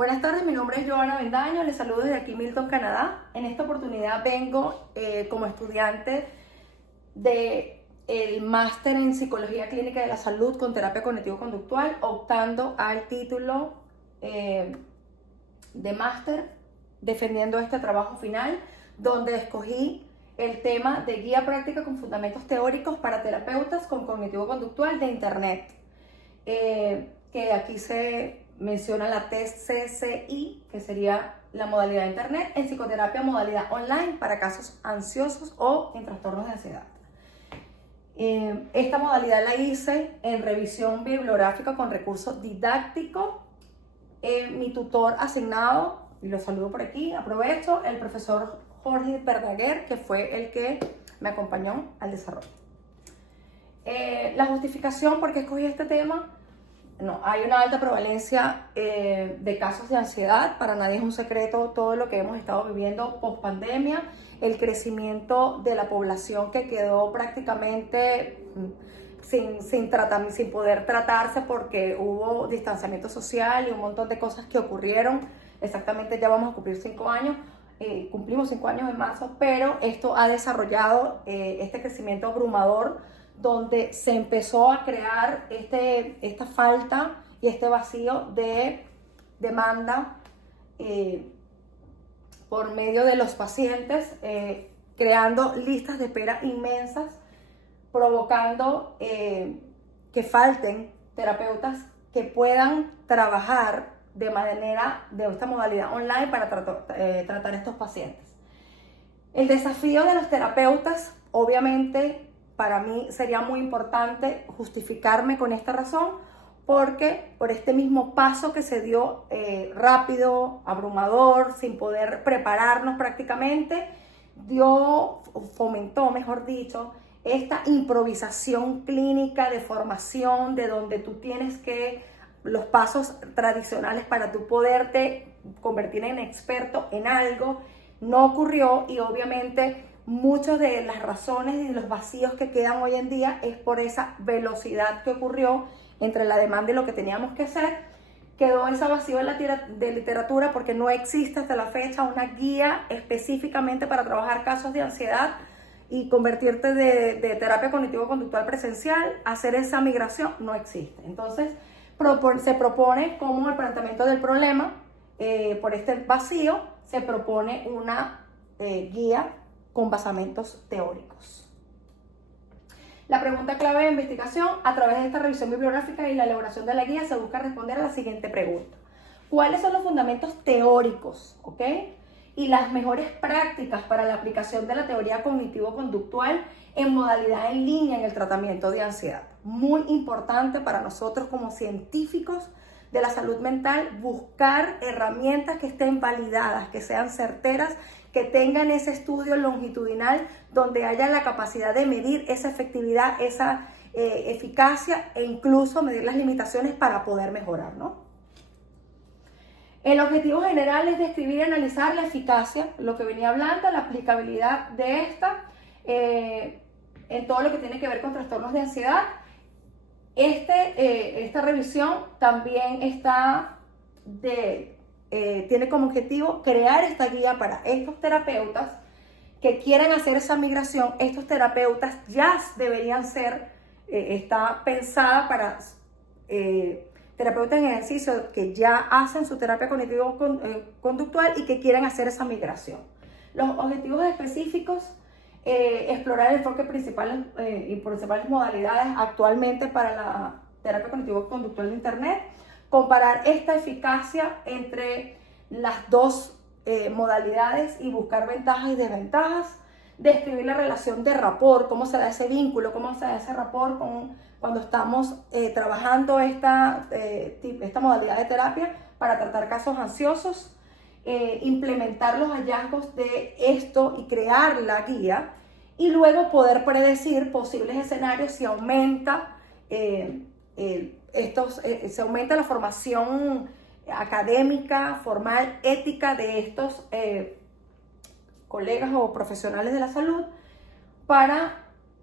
Buenas tardes, mi nombre es Joana Bendaño, les saludo desde aquí Milton, Canadá. En esta oportunidad vengo como estudiante del máster en Psicología Clínica de la Salud con terapia cognitivo-conductual, optando al título de máster, defendiendo este trabajo final, donde escogí el tema de guía práctica con fundamentos teóricos para terapeutas con cognitivo-conductual de Internet, que aquí se menciona la TCCI, que sería la modalidad de Internet, en psicoterapia modalidad online para casos ansiosos o en trastornos de ansiedad. Esta modalidad la hice en revisión bibliográfica con recursos didácticos. Mi tutor asignado, y lo saludo por aquí, aprovecho, el profesor Jorge Verdaguer, que fue el que me acompañó al desarrollo. La justificación por qué escogí este tema: no, hay una alta prevalencia de casos de ansiedad. Para nadie es un secreto todo lo que hemos estado viviendo post pandemia, el crecimiento de la población que quedó prácticamente sin poder tratarse porque hubo distanciamiento social y un montón de cosas que ocurrieron. Exactamente, ya vamos a cumplir 5 años, cumplimos 5 años en marzo, pero esto ha desarrollado este crecimiento abrumador, donde se empezó a crear esta falta y este vacío de demanda por medio de los pacientes, creando listas de espera inmensas, provocando que falten terapeutas que puedan trabajar de esta modalidad online para tratar estos pacientes. El desafío de los terapeutas, obviamente, para mí sería muy importante justificarme con esta razón, porque por este mismo paso que se dio rápido, abrumador, sin poder prepararnos prácticamente, fomentó, mejor dicho, esta improvisación clínica de formación, de donde tú tienes que los pasos tradicionales para tú poderte convertir en experto en algo. No ocurrió, y obviamente muchas de las razones y los vacíos que quedan hoy en día es por esa velocidad que ocurrió entre la demanda y lo que teníamos que hacer. Quedó ese vacío de literatura porque no existe hasta la fecha una guía específicamente para trabajar casos de ansiedad y convertirte de terapia cognitivo-conductual presencial, hacer esa migración, no existe. Entonces se propone, como el planteamiento del problema, por este vacío, se propone una guía con basamentos teóricos. La pregunta clave de investigación: a través de esta revisión bibliográfica y la elaboración de la guía se busca responder a la siguiente pregunta: ¿cuáles son los fundamentos teóricos, y las mejores prácticas para la aplicación de la teoría cognitivo-conductual en modalidad en línea en el tratamiento de ansiedad? Muy importante para nosotros como científicos de la salud mental buscar herramientas que estén validadas, que sean certeras, que tengan ese estudio longitudinal donde haya la capacidad de medir esa efectividad, esa eficacia, e incluso medir las limitaciones para poder mejorar, ¿no? El objetivo general es describir y analizar la eficacia, lo que venía hablando, la aplicabilidad de esta en todo lo que tiene que ver con trastornos de ansiedad. Esta revisión también tiene como objetivo crear esta guía para estos terapeutas que quieran hacer esa migración. Estos terapeutas ya deberían ser, está pensada para terapeutas en ejercicio que ya hacen su terapia cognitivo-conductual y que quieran hacer esa migración. Los objetivos específicos: explorar el enfoque principal y principales modalidades actualmente para la terapia cognitivo-conductual de Internet, comparar esta eficacia entre las dos modalidades y buscar ventajas y desventajas, describir la relación de rapport, cómo se da ese vínculo, cómo se da ese rapport cuando estamos trabajando esta modalidad de terapia para tratar casos ansiosos, implementar los hallazgos de esto y crear la guía, y luego poder predecir posibles escenarios si aumenta se aumenta la formación académica, formal, ética de estos colegas o profesionales de la salud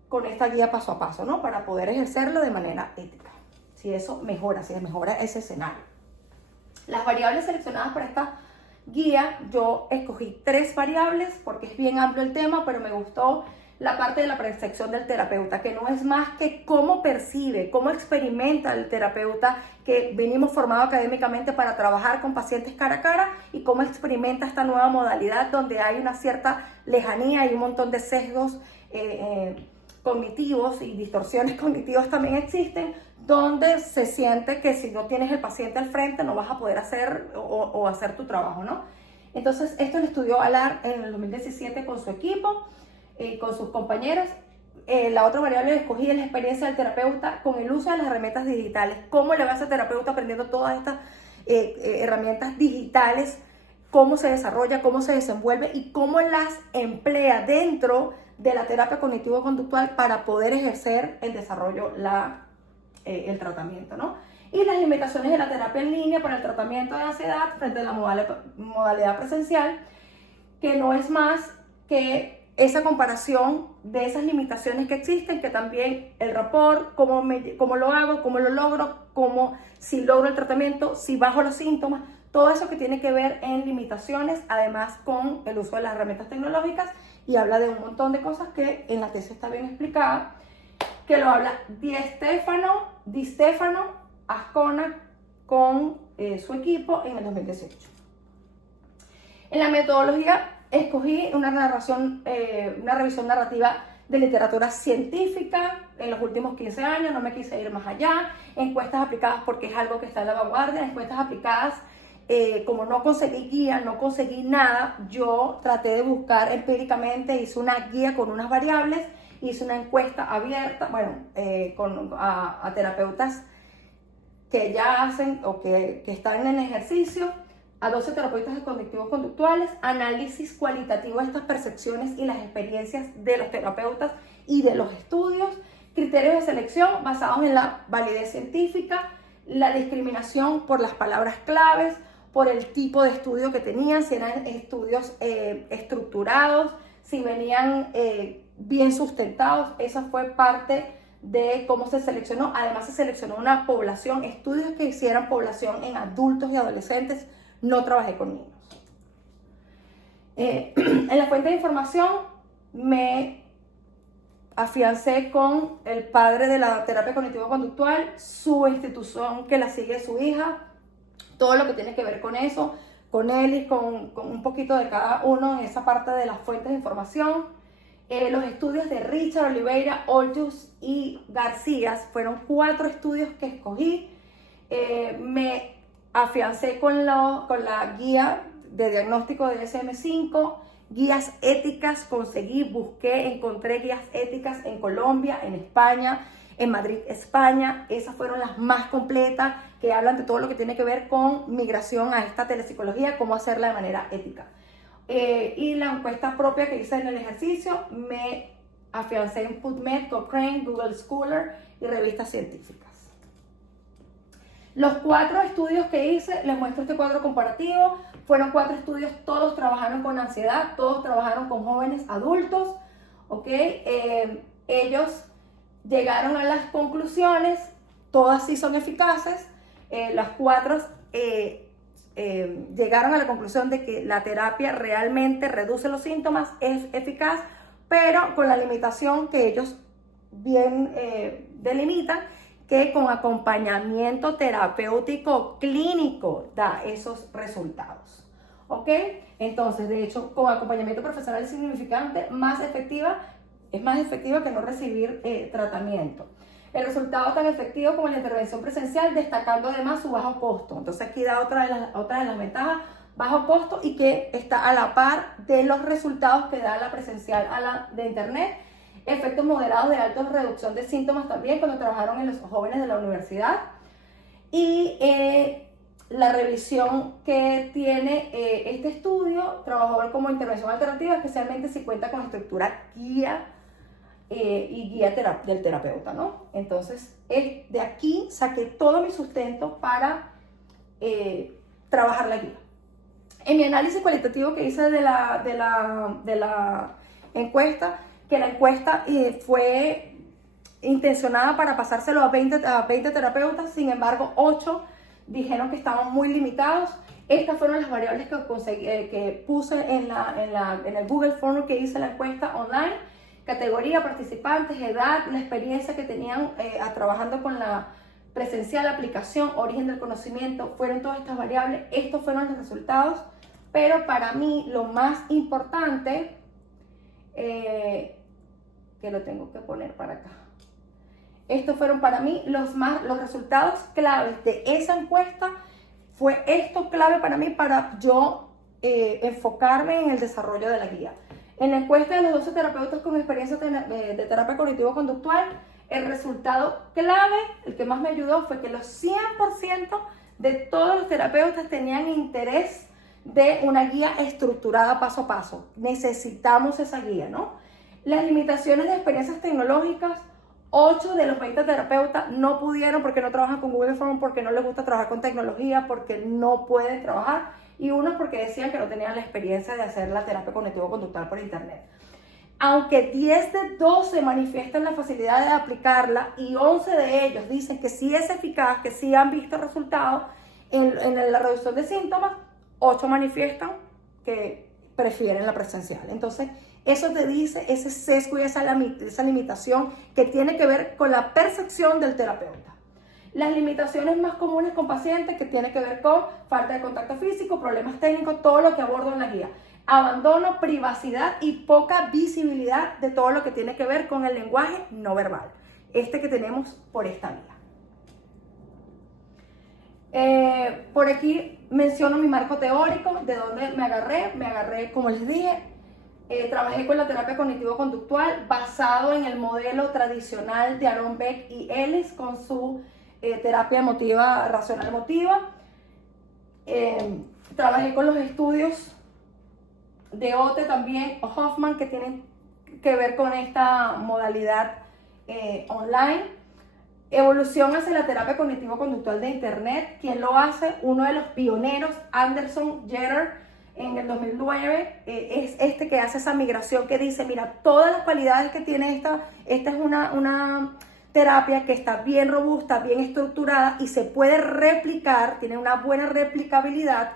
con esta guía paso a paso, ¿no? Para poder ejercerlo de manera ética. Si eso mejora, si mejora ese escenario. Las variables seleccionadas para esta guía, yo escogí 3 variables porque es bien amplio el tema, pero me gustó la parte de la percepción del terapeuta, que no es más que cómo percibe, cómo experimenta el terapeuta, que venimos formados académicamente para trabajar con pacientes cara a cara, y cómo experimenta esta nueva modalidad donde hay una cierta lejanía y un montón de sesgos cognitivos y distorsiones cognitivas también existen, donde se siente que si no tienes el paciente al frente no vas a poder hacer o hacer tu trabajo, ¿no? Entonces, esto lo estudió Alar en el 2017 con su equipo, con sus compañeros. La otra variable que escogí es la experiencia del terapeuta con el uso de las herramientas digitales. ¿Cómo le va a ese terapeuta aprendiendo todas estas herramientas digitales? ¿Cómo se desarrolla, cómo se desenvuelve y cómo las emplea dentro de la terapia cognitivo-conductual para poder ejercer el desarrollo, el tratamiento, ¿no? Y las limitaciones de la terapia en línea para el tratamiento de ansiedad frente a la modalidad presencial, que no es más que esa comparación de esas limitaciones que existen, que también el rapport, cómo lo hago, cómo lo logro, si logro el tratamiento, si bajo los síntomas, todo eso que tiene que ver en limitaciones, además con el uso de las herramientas tecnológicas, y habla de un montón de cosas que en la tesis está bien explicada, que lo habla Di Stefano Ascona con su equipo en el 2018. En la metodología escogí una revisión narrativa de literatura científica en los últimos 15 años, no me quise ir más allá, encuestas aplicadas porque es algo que está en la vanguardia, encuestas aplicadas, como no conseguí guía, no conseguí nada, yo traté de buscar empíricamente, hice una guía con unas variables, hice una encuesta abierta, a terapeutas que ya hacen o que están en ejercicio, a 12 terapeutas cognitivos conductuales, análisis cualitativo de estas percepciones y las experiencias de los terapeutas y de los estudios, criterios de selección basados en la validez científica, la discriminación por las palabras claves, por el tipo de estudio que tenían, si eran estudios estructurados, si venían bien sustentados. Esa fue parte de cómo se seleccionó. Además se seleccionó una población, estudios que hicieran población en adultos y adolescentes. No trabajé con niños. En la fuente de información me afiancé con el padre de la terapia cognitivo-conductual, su institución que la sigue su hija, todo lo que tiene que ver con eso, con él y con un poquito de cada uno en esa parte de las fuentes de información. Los estudios de Richard Oliveira, Oltus y García fueron 4 estudios que escogí. Me afiancé con la guía de diagnóstico de DSM-5, guías éticas, encontré guías éticas en Colombia, en España, en Madrid, España. Esas fueron las más completas, que hablan de todo lo que tiene que ver con migración a esta telepsicología, cómo hacerla de manera ética. Y la encuesta propia que hice en el ejercicio, me afiancé en PubMed, Cochrane, Google Scholar y revistas científicas. Los 4 estudios que hice, les muestro este cuadro comparativo, fueron 4 estudios, todos trabajaron con ansiedad, todos trabajaron con jóvenes adultos, ¿ok? Ellos llegaron a las conclusiones, todas sí son eficaces, las 4 llegaron a la conclusión de que la terapia realmente reduce los síntomas, es eficaz, pero con la limitación que ellos bien delimitan, que con acompañamiento terapéutico clínico da esos resultados, ¿ok? Entonces, de hecho, con acompañamiento profesional es significante, es más efectiva que no recibir tratamiento. El resultado tan efectivo como la intervención presencial, destacando además su bajo costo. Entonces aquí da otra de las ventajas, bajo costo, y que está a la par de los resultados que da la presencial a la de internet. Efectos moderados de alta reducción de síntomas también cuando trabajaron en los jóvenes de la universidad. Y la revisión que tiene este estudio, trabajó como intervención alternativa, especialmente si cuenta con estructura guía y guía del terapeuta, ¿no? Entonces, de aquí saqué todo mi sustento para trabajar la guía. En mi análisis cualitativo que hice de la encuesta, que la encuesta fue intencionada para pasárselo a 20 terapeutas, sin embargo, 8 dijeron que estaban muy limitados. Estas fueron las variables que puse en el Google Form que hice la encuesta online: categoría, participantes, edad, la experiencia que tenían trabajando con la presencial, aplicación, origen del conocimiento. Fueron todas estas variables, estos fueron los resultados, pero para mí lo más importante, que lo tengo que poner para acá, estos fueron para mí los resultados claves de esa encuesta. Fue esto clave para mí para yo enfocarme en el desarrollo de la guía. En la encuesta de los 12 terapeutas con experiencia de terapia cognitivo-conductual, el resultado clave, el que más me ayudó, fue que los 100% de todos los terapeutas tenían interés de una guía estructurada paso a paso. Necesitamos esa guía, ¿no? Las limitaciones de experiencias tecnológicas: 8 de los 20 terapeutas no pudieron porque no trabajan con Google Form, porque no les gusta trabajar con tecnología, porque no pueden trabajar, y unos porque decían que no tenían la experiencia de hacer la terapia cognitivo-conductual por internet. Aunque 10 de 12 manifiestan la facilidad de aplicarla y 11 de ellos dicen que sí es eficaz, que sí han visto resultados en la reducción de síntomas, 8 manifiestan que prefieren la presencial. Entonces, eso te dice ese sesgo y esa limitación que tiene que ver con la percepción del terapeuta. Las limitaciones más comunes con pacientes, que tiene que ver con falta de contacto físico, problemas técnicos, todo lo que abordo en la guía. Abandono, privacidad y poca visibilidad de todo lo que tiene que ver con el lenguaje no verbal. Este que tenemos por esta vía. Por aquí menciono mi marco teórico, de donde me agarré, como les dije, trabajé con la terapia cognitivo-conductual basado en el modelo tradicional de Aaron Beck y Ellis con su terapia emotiva, racional emotiva. Trabajé con los estudios de Otte también, o Hoffman, que tienen que ver con esta modalidad online. Evolución hacia la terapia cognitivo-conductual de internet. ¿Quién lo hace? Uno de los pioneros, Anderson Jeter, en el 2009, es este que hace esa migración, que dice, mira, todas las cualidades que tiene esta es una terapia que está bien robusta, bien estructurada y se puede replicar, tiene una buena replicabilidad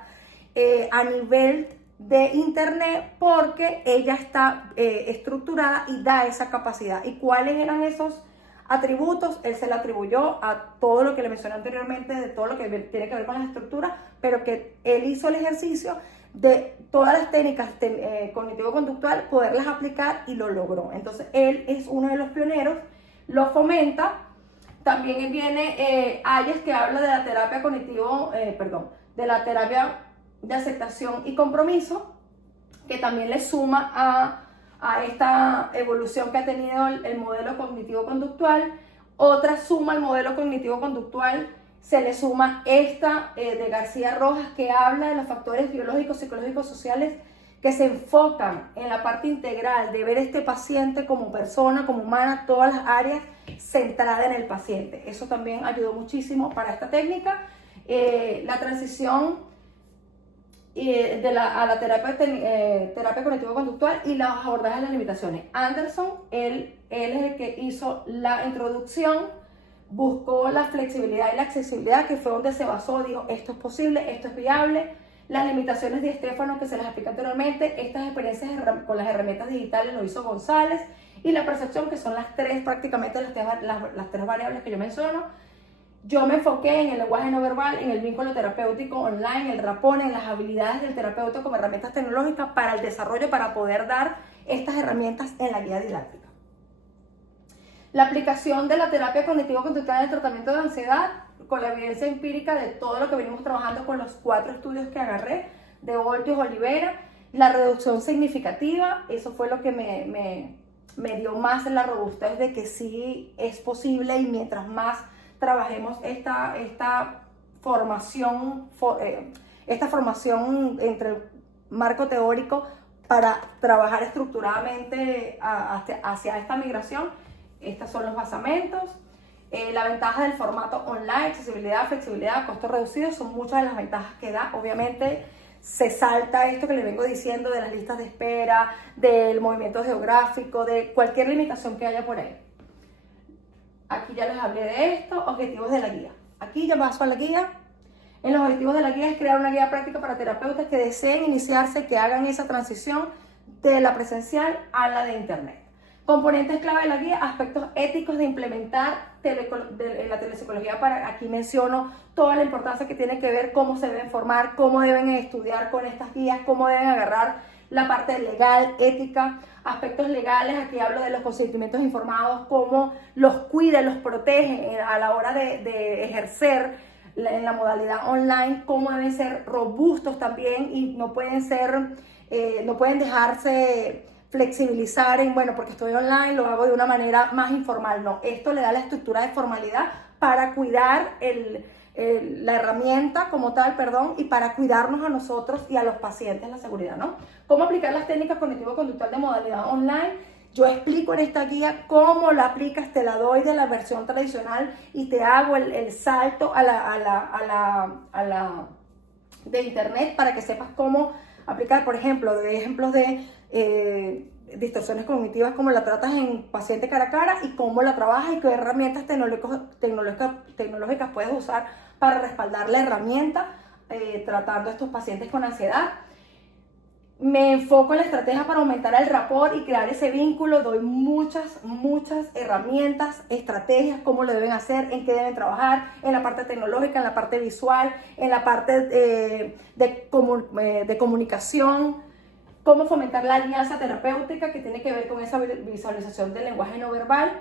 a nivel de internet, porque ella está estructurada y da esa capacidad. ¿Y cuáles eran esos atributos? Él se le atribuyó a todo lo que le mencioné anteriormente, de todo lo que tiene que ver con las estructuras, pero que él hizo el ejercicio de todas las técnicas cognitivo-conductual, poderlas aplicar, y lo logró. Entonces él es uno de los pioneros, lo fomenta. También viene Ayes, que habla de la terapia de la terapia de aceptación y compromiso, que también le suma a esta evolución que ha tenido el modelo cognitivo-conductual. Otra suma al modelo cognitivo-conductual, se le suma esta de García Rojas, que habla de los factores biológicos, psicológicos, sociales, que se enfocan en la parte integral de ver a este paciente como persona, como humana, todas las áreas centradas en el paciente. Eso también ayudó muchísimo para esta técnica. La transición a la terapia cognitivo-conductual y los abordajes de las limitaciones. Anderson, él es el que hizo la introducción, buscó la flexibilidad y la accesibilidad, que fue donde se basó, dijo, esto es posible, esto es viable. Las limitaciones de Stefano, que se las expliqué anteriormente, estas experiencias con las herramientas digitales lo hizo González, y la percepción, que son las tres, prácticamente las tres variables que yo menciono. Yo me enfoqué en el lenguaje no verbal, en el vínculo terapéutico online, el rapport, en las habilidades del terapeuta como herramientas tecnológicas para el desarrollo, para poder dar estas herramientas en la guía didáctica. La aplicación de la terapia cognitivo-conductual en el tratamiento de ansiedad, con la evidencia empírica de todo lo que venimos trabajando con los 4 estudios que agarré, de Oltius Olivera. La reducción significativa, eso fue lo que me dio más en la robustez de que sí es posible, y mientras más trabajemos esta formación entre el marco teórico para trabajar estructuradamente hacia esta migración, estos son los basamentos. La ventaja del formato online: accesibilidad, flexibilidad, costo reducido, son muchas de las ventajas que da. Obviamente se salta esto que les vengo diciendo de las listas de espera, del movimiento geográfico, de cualquier limitación que haya por ahí. Aquí ya les hablé de esto, objetivos de la guía. Aquí ya paso a la guía. En los objetivos de la guía es crear una guía práctica para terapeutas que deseen iniciarse, que hagan esa transición de la presencial a la de internet. Componentes clave de la guía, aspectos éticos de implementar la telepsicología. Aquí menciono toda la importancia que tiene que ver cómo se deben formar, cómo deben estudiar con estas guías, cómo deben agarrar la parte legal, ética, aspectos legales. Aquí hablo de los consentimientos informados, cómo los cuida, los protege a la hora de ejercer en la modalidad online, cómo deben ser robustos también y no pueden dejarse flexibilizar en, bueno, porque estoy online, lo hago de una manera más informal. No, esto le da la estructura de formalidad para cuidar la herramienta como tal, y para cuidarnos a nosotros y a los pacientes la seguridad, ¿no? ¿Cómo aplicar las técnicas cognitivo-conductual de modalidad online? Yo explico en esta guía cómo la aplicas, te la doy de la versión tradicional y te hago el salto a la de internet para que sepas cómo aplicar, por ejemplo, ejemplos de distorsiones cognitivas, cómo la tratas en paciente cara a cara y cómo la trabajas y qué herramientas tecnológicas puedes usar para respaldar la herramienta tratando a estos pacientes con ansiedad. Me enfoco en la estrategia para aumentar el rapport y crear ese vínculo. Doy muchas herramientas, estrategias, cómo lo deben hacer, en qué deben trabajar, en la parte tecnológica, en la parte visual, en la parte de comunicación, cómo fomentar la alianza terapéutica que tiene que ver con esa visualización del lenguaje no verbal,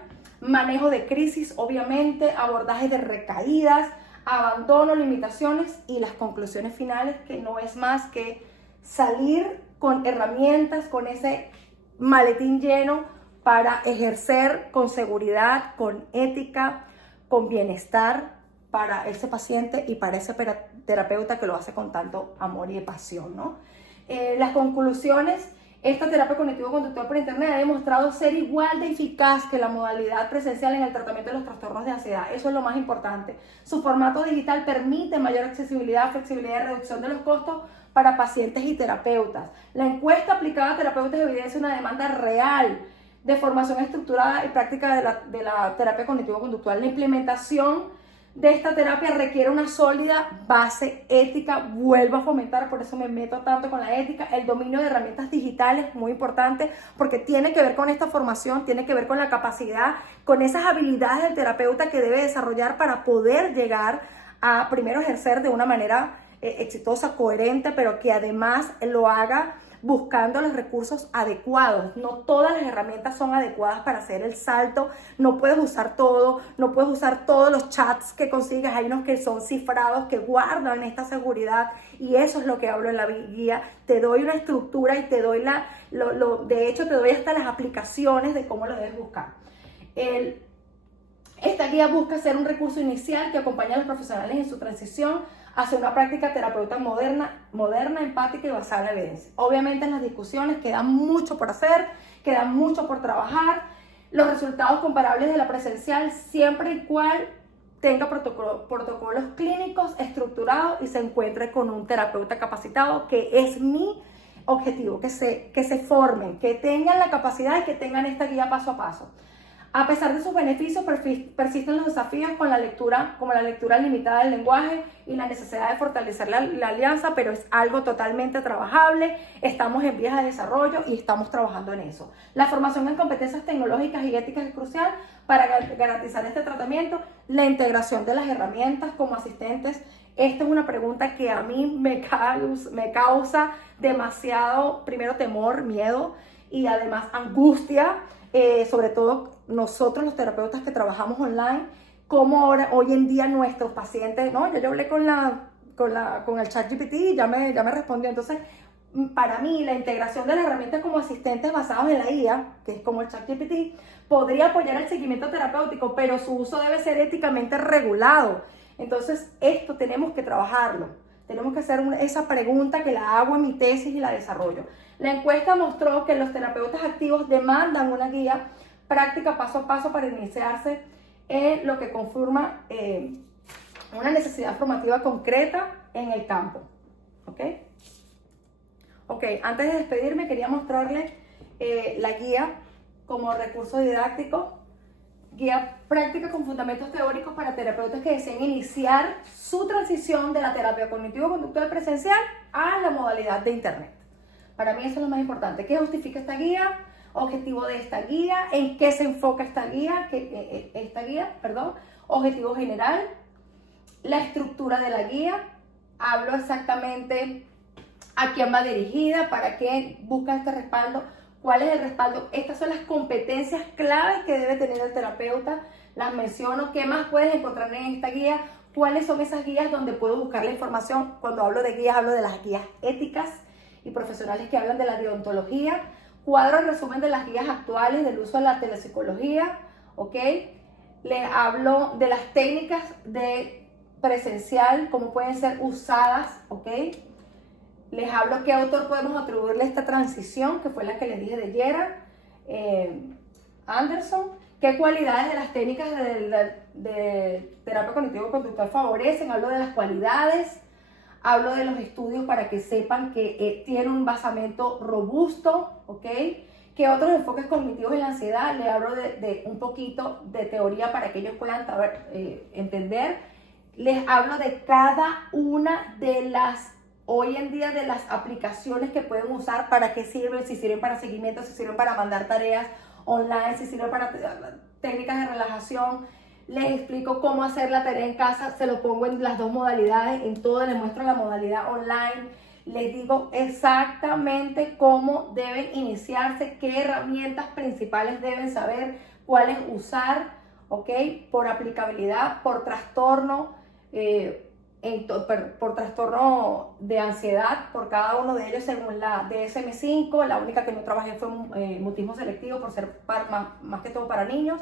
manejo de crisis, obviamente, abordaje de recaídas, abandono, limitaciones y las conclusiones finales, que no es más que salir con herramientas, con ese maletín lleno para ejercer con seguridad, con ética, con bienestar para ese paciente y para ese terapeuta que lo hace con tanto amor y pasión, ¿no? Las conclusiones: esta terapia cognitivo-conductual por internet ha demostrado ser igual de eficaz que la modalidad presencial en el tratamiento de los trastornos de ansiedad. Eso es lo más importante. Su formato digital permite mayor accesibilidad, flexibilidad y reducción de los costos para pacientes y terapeutas. La encuesta aplicada a terapeutas evidencia una demanda real de formación estructurada y práctica de la terapia cognitivo-conductual. La implementación de esta terapia requiere una sólida base ética. Vuelvo a fomentar, por eso me meto tanto con la ética, el dominio de herramientas digitales, muy importante, porque tiene que ver con esta formación, tiene que ver con la capacidad, con esas habilidades del terapeuta que debe desarrollar para poder llegar a primero ejercer de una manera exitosa, coherente, pero que además lo haga buscando los recursos adecuados. No todas las herramientas son adecuadas para hacer el salto. No puedes usar todo, no puedes usar todos los chats que consigues. Hay unos que son cifrados, que guardan esta seguridad, y eso es lo que hablo en la guía. Te doy una estructura y te doy de hecho te doy hasta las aplicaciones de cómo lo debes buscar. Esta guía busca ser un recurso inicial que acompaña a los profesionales en su transición hacia una práctica terapeuta moderna, empática y basada en la evidencia. Obviamente en las discusiones queda mucho por hacer, queda mucho por trabajar. Los resultados comparables de la presencial, siempre y cual tenga protocolos clínicos estructurados y se encuentre con un terapeuta capacitado, que es mi objetivo, que se formen, que tengan la capacidad y que tengan esta guía paso a paso. A pesar de sus beneficios, persisten los desafíos con la lectura, como la lectura limitada del lenguaje y la necesidad de fortalecer la alianza, pero es algo totalmente trabajable. Estamos en vías de desarrollo y estamos trabajando en eso. La formación en competencias tecnológicas y éticas es crucial para garantizar este tratamiento. La integración de las herramientas como asistentes. Esta es una pregunta que a mí me causa demasiado, primero, temor, miedo y además angustia. Sobre todo nosotros los terapeutas que trabajamos online, como hoy en día nuestros pacientes, no, yo hablé con el ChatGPT y ya me respondió. Entonces, para mí, la integración de las herramientas como asistentes basados en la IA, que es como el ChatGPT, podría apoyar el seguimiento terapéutico, pero su uso debe ser éticamente regulado. Entonces, esto tenemos que trabajarlo. Tenemos que hacer esa pregunta, que la hago en mi tesis y la desarrollo. La encuesta mostró que los terapeutas activos demandan una guía práctica paso a paso para iniciarse en lo que confirma una necesidad formativa concreta en el campo. ¿Ok? Antes de despedirme, quería mostrarles la guía como recurso didáctico. guía práctica con fundamentos teóricos para terapeutas que deseen iniciar su transición de la terapia cognitivo-conductual presencial a la modalidad de internet. Para mí eso es lo más importante. ¿Qué justifica esta guía? Objetivo de esta guía, en qué se enfoca esta guía, objetivo general, la estructura de la guía, hablo exactamente a quién va dirigida, para qué busca este respaldo, cuál es el respaldo. Estas son las competencias claves que debe tener el terapeuta, las menciono. ¿Qué más puedes encontrar en esta guía? ¿Cuáles son esas guías donde puedo buscar la información? Cuando hablo de guías, hablo de las guías éticas y profesionales que hablan de la deontología. Cuadro resumen de las guías actuales del uso de la telepsicología, ¿ok? Les hablo de las técnicas de presencial, cómo pueden ser usadas, ¿ok? Les hablo qué autor podemos atribuirle esta transición, que fue la que les dije de Gerard Anderson, qué cualidades de las técnicas de terapia cognitivo-conductual favorecen, hablo de las cualidades, hablo de los estudios para que sepan que tiene un basamento robusto, ¿ok? ¿Qué otros enfoques cognitivos en la ansiedad? Le hablo de un poquito de teoría para que ellos puedan entender. Les hablo de cada una de las, hoy en día, de las aplicaciones que pueden usar, para qué sirven, si sirven para seguimiento, si sirven para mandar tareas online, si sirven para técnicas de relajación. Les explico cómo hacer la tarea en casa, se lo pongo en las dos modalidades, en todo les muestro la modalidad online, les digo exactamente cómo deben iniciarse, qué herramientas principales deben saber, cuáles usar, ¿ok? Por aplicabilidad, por trastorno, por trastorno de ansiedad, por cada uno de ellos según la DSM-5, la única que no trabajé fue mutismo selectivo por ser más que todo para niños.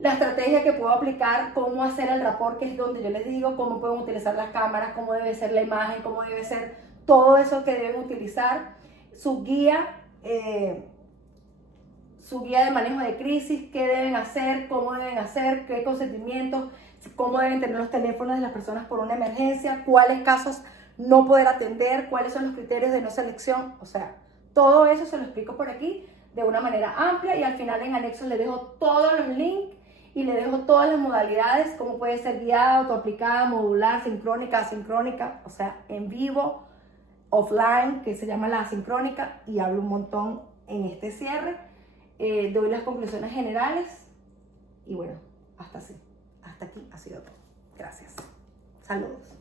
La estrategia que puedo aplicar, cómo hacer el rapport, que es donde yo les digo cómo pueden utilizar las cámaras, cómo debe ser la imagen, cómo debe ser todo eso que deben utilizar, su guía de manejo de crisis, qué deben hacer, cómo deben hacer, qué consentimientos, cómo deben tener los teléfonos de las personas por una emergencia, cuáles casos no poder atender, cuáles son los criterios de no selección. O sea, todo eso se lo explico por aquí de una manera amplia, y al final en anexos les dejo todos los links y le dejo todas las modalidades, cómo puede ser guiada, autoaplicada, modular, sincrónica, asincrónica, o sea, en vivo, offline, que se llama la asincrónica, y hablo un montón en este cierre. Doy las conclusiones generales y bueno, hasta aquí ha sido todo. Gracias. Saludos.